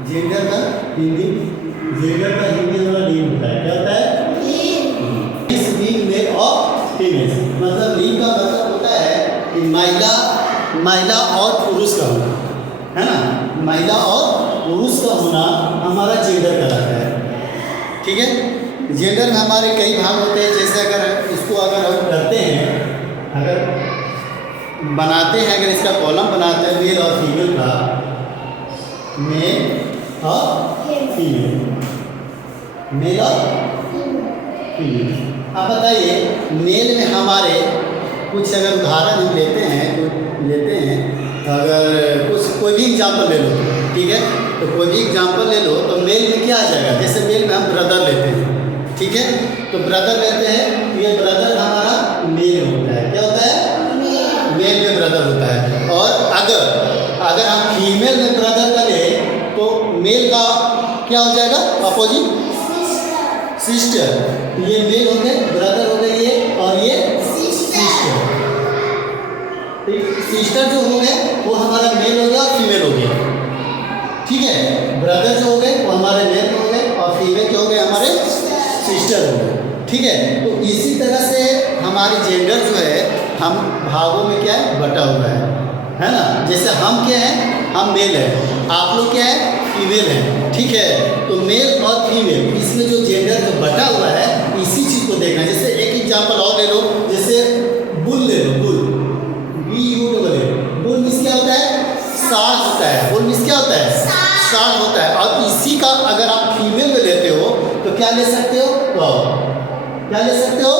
Gender का Hindi, gender का हिंदी हमारा लिंग होता है, क्या होता है? इस लिंग में और फीमेल, मतलब लिंग का मतलब होता है कि महिला और पुरुष का होना, है ना। महिला और पुरुष का होना हमारा जेंडर कहलाता है, ठीक है। जेंडर में हमारे कई भाग होते हैं, जैसे अगर इसको अगर हम करते हैं, अगर बनाते हैं, अगर इसका कॉलम बनाते हैं मेल और फीमेल का, मेल और फीमेल, मेल और फीमेल। अब बताइए मेल में हमारे कुछ अगर उदाहरण हम लेते हैं अगर कोई भी एग्जाम्पल ले लो, ठीक है। तो कोई भी एग्जाम्पल ले लो तो मेल में क्या आ जाएगा, जैसे मेल में हम ब्रदर लेते हैं, ठीक है। तो ब्रदर लेते हैं, ये ब्रदर हमारा मेल होता है, क्या होता है? मेल में ब्रदर होता है। और अगर हम फीमेल में ब्रदर का ले तो मेल का क्या हो जाएगा अपोजिट? सिस्टर। ये मेल हो गए, ब्रदर हो गए ये, और ये सिस्टर। सिस्टर जो हो गए वो हमारा मेल हो गया और फीमेल हो गया, ठीक है। ब्रदर जो हो गए वो हमारे मेल हो गए और फीमेल जो हो गए हमारे सिस्टर हो गए, ठीक है। तो इसी तरह से हमारी जेंडर जो है हम भागों में क्या है बटा हुआ है ना। जैसे हम क्या है, हम मेल है, आप लोग क्या है, फीमेल है, ठीक है। तो मेल और फीमेल इसमें जो जेंडर जो बटा हुआ है इसी चीज़ को देखना है। जैसे एक एग्जाम्पल और ले लो, जैसे बुल ले लो, बुल, बुल मीन्स क्या होता है? साढ़ होता है। बुल मीन्स क्या होता है? साढ़ होता है। और इसी का अगर आप फीमेल में लेते हो तो क्या ले सकते हो? काऊ। क्या ले सकते हो?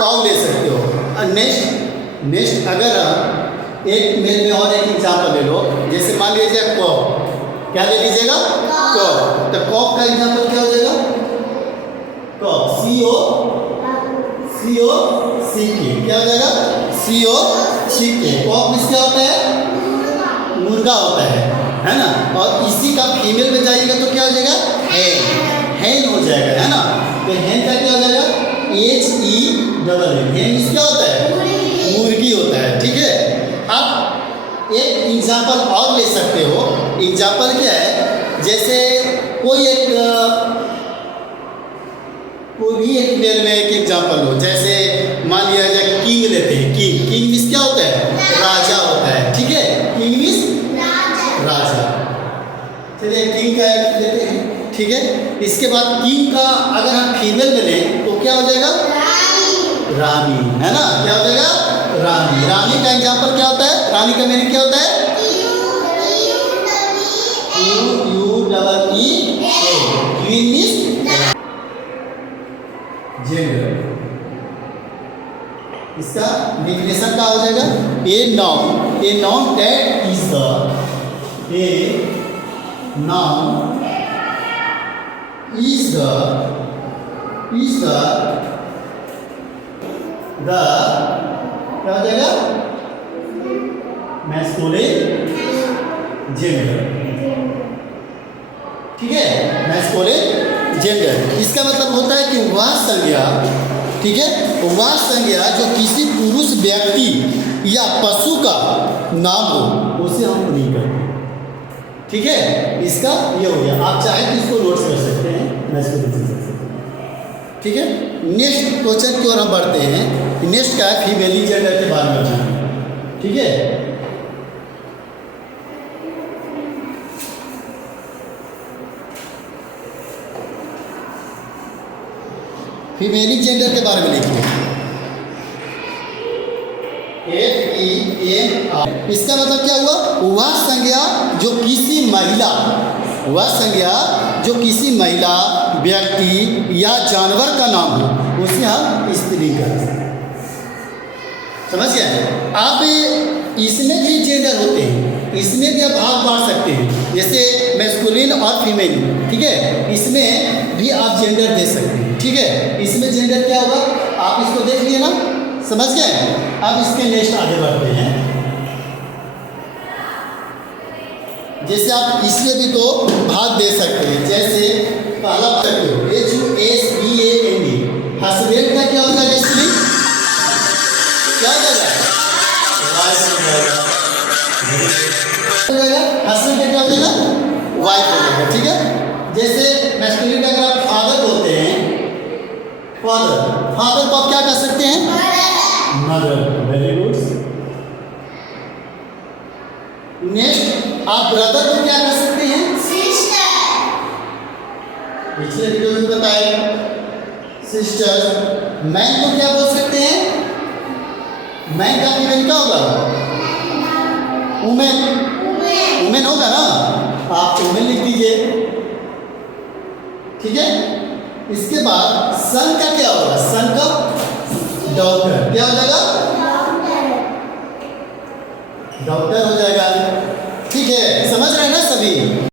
काऊ ले सकते हो। और नेक्स्ट अगर एक मेल में और एक एग्जाम्पल ले लो, जैसे मान लीजिए कॉक, क्या ले लीजिएगा? कॉक। तो कॉक का एग्जाम्पल क्या हो जाएगा? कॉक, C-O-C-K, क्या हो जाएगा? C-O-C-K। कॉक मीन्स क्या होता है? मुर्गा होता है ना। और इसी का फीमेल में जाइएगा तो क्या हो जाएगा? हैन हो जाएगा, है ना। तो हैन का क्या हो जाएगा? H-E-N-N। हैन मीन्स क्या होता है? मुर्गी होता है, ठीक है। अब एक एग्जाम्पल और ले सकते हो। एग्जाम्पल क्या है, जैसे कोई भी एक मेल में एक एग्जाम्पल हो, जैसे मान लिया जाए किंग लेते हैं। किंग मीन्स क्या होता है? राजा होता है, ठीक है। किंग मीन्स राजा। चलिए किंग का लेते हैं, ठीक है। इसके बाद किंग का अगर हम फीमेल में लें तो क्या हो जाएगा? रानी, है ना। क्या हो जाएगा? रानी। रानी का एग्जाम्पल क्या होता है? रानी का मीनिंग क्या होता है? Queen means gender. इसका डिफिनेशन क्या हो जाएगा? A noun that is the क्या हो जाएगा? मैस्कुलिन जेंडर, ठीक है। मैस्कुलिन जेंडर इसका मतलब होता है कि वह संज्ञा, ठीक है, वह संज्ञा जो किसी पुरुष व्यक्ति या पशु का नाम हो उसे हम नहीं करते, ठीक है। इसका ये हो गया। आप चाहे तो इसको नोट्स कर सकते हैं, मैस्कुलिन जेंडर, ठीक है। नेक्स्ट क्वेश्चन की ओर हम बढ़ते हैं। नेक्स्ट क्या है? फीमेल जेंडर के बारे में बताना, ठीक है। फीमेल जेंडर के बारे में लिखिए। F-E-M-R। इसका मतलब क्या हुआ? वह संज्ञा जो किसी महिला व्यक्ति या जानवर का नाम हो उसे हम स्त्री कहते हैं, समझ गए। आप इसमें भी जेंडर होते हैं, इसमें भी आप भाग बांट सकते हैं, जैसे मैस्कुलिन और फीमेल, ठीक है। इसमें भी आप जेंडर दे सकते हैं, ठीक है। इसमें जेंडर क्या होगा आप इसको देख लिए ना, समझ गए। अब इसके नेक्स्ट आगे बढ़ते हैं। जैसे आप इसमें भी तो भाग दे सकते हैं, जैसे पहला सकते हो HUSBAND, हस्बैंड का क्या होगा? स्त्री क्या हो जाएगा? वाइफ हो जाएगा। हस्बैंड का क्या हो जाएगा? वाइफ हो जाएगा, फादर को आप क्या कह सकते हैं? मदर। Very good. नेक्स्ट आप ब्रदर को क्या कह सकते हैं? पिछले वीडियो में बताया सिस्टर। मैन को क्या बोल सकते हैं? मैन का फीमेल क्या होगा? वुमेन। वुमेन होगा ना, आप वुमेन लिख दीजिए। ठीक है। इसके बाद सन का क्या होगा? सन का डॉक्टर क्या हो जाएगा? डॉक्टर हो जाएगा। ठीक है, समझ रहे हैं ना सभी?